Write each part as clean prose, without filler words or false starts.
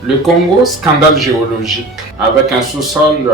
Le Congo, scandale géologique, avec un sous-sol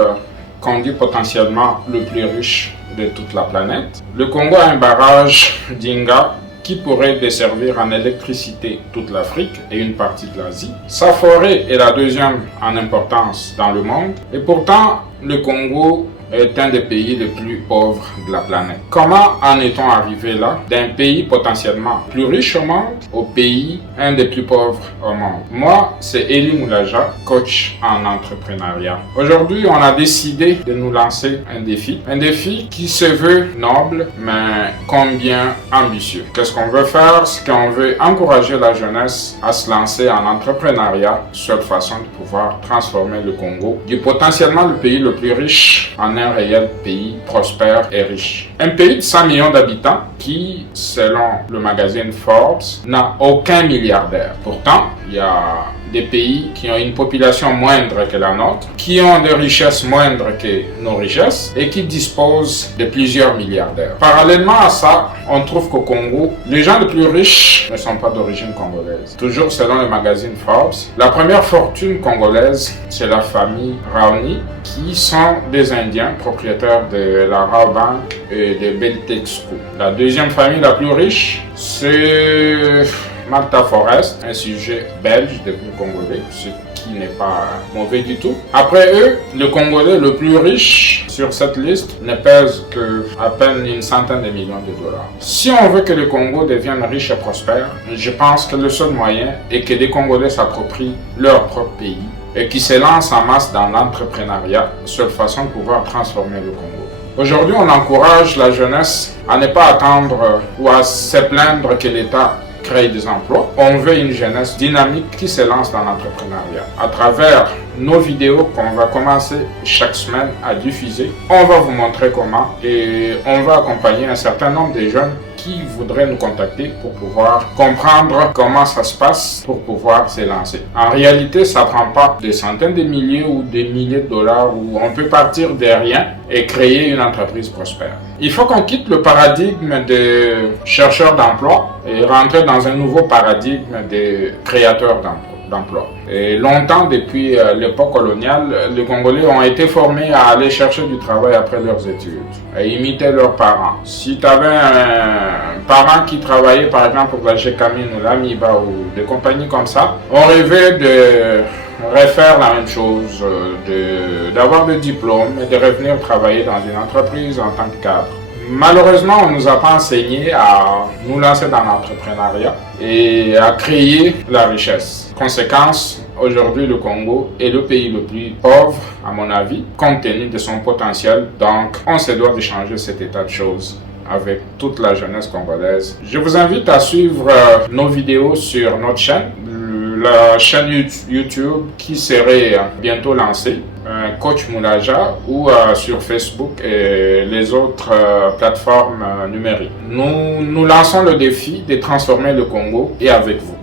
qu'on dit potentiellement le plus riche de toute la planète. Le Congo a un barrage d'Inga qui pourrait desservir en électricité toute l'Afrique et une partie de l'Asie. Sa forêt est la deuxième en importance dans le monde et pourtant le Congo est un des pays les plus pauvres de la planète. Comment en est-on arrivé là, d'un pays potentiellement plus riche au monde au pays un des plus pauvres au monde? Moi, c'est Eli Moulaja, coach en entrepreneuriat. Aujourd'hui, on a décidé de nous lancer un défi qui se veut noble, mais combien ambitieux. Qu'est-ce qu'on veut faire? C'est qu'on veut encourager la jeunesse à se lancer en entrepreneuriat, seule façon de pouvoir transformer le Congo du potentiellement le pays le plus riche en un réel pays prospère et riche. Un pays de 100 millions d'habitants qui, selon le magazine Forbes, n'a aucun milliardaire. Pourtant, il y a des pays qui ont une population moindre que la nôtre, qui ont des richesses moindres que nos richesses et qui disposent de plusieurs milliardaires. Parallèlement à ça, on trouve qu'au Congo, les gens les plus riches ne sont pas d'origine congolaise. Toujours selon le magazine Forbes, la première fortune congolaise, c'est la famille Raoni, qui sont des Indiens propriétaires de la Raobank et de Beltexco. La deuxième famille la plus riche, c'est Malta Forest, un sujet belge devenu congolais, ce qui n'est pas mauvais du tout. Après eux, le Congolais le plus riche sur cette liste ne pèse qu'à peine une centaine de millions de dollars. Si on veut que le Congo devienne riche et prospère, je pense que le seul moyen est que les Congolais s'approprient leur propre pays et qu'ils se lancent en masse dans l'entrepreneuriat, seule façon de pouvoir transformer le Congo. Aujourd'hui, on encourage la jeunesse à ne pas attendre ou à se plaindre que l'État créer des emplois. On veut une jeunesse dynamique qui se lance dans l'entrepreneuriat. À travers nos vidéos qu'on va commencer chaque semaine à diffuser, on va vous montrer comment et on va accompagner un certain nombre de jeunes qui voudraient nous contacter pour pouvoir comprendre comment ça se passe pour pouvoir se lancer. En réalité, ça ne prend pas des centaines de milliers ou des milliers de dollars où on peut partir de rien et créer une entreprise prospère. Il faut qu'on quitte le paradigme de chercheurs d'emploi et rentrer dans un nouveau paradigme de créateurs d'emplois. Et longtemps, depuis l'époque coloniale, les Congolais ont été formés à aller chercher du travail après leurs études, à imiter leurs parents. Si tu avais un parent qui travaillait par exemple pour la Gécamine ou l'Amiba ou des compagnies comme ça, on rêvait de refaire la même chose, d'avoir des diplômes et de revenir travailler dans une entreprise en tant que cadre. Malheureusement, on ne nous a pas enseigné à nous lancer dans l'entrepreneuriat et à créer la richesse. Conséquence, aujourd'hui, le Congo est le pays le plus pauvre, à mon avis, compte tenu de son potentiel. Donc, on se doit de changer cet état de choses avec toute la jeunesse congolaise. Je vous invite à suivre nos vidéos sur notre chaîne, la chaîne YouTube qui serait bientôt lancée, Coach Moulaja, ou sur Facebook et les autres plateformes numériques. Nous lançons le défi de transformer le Congo et avec vous.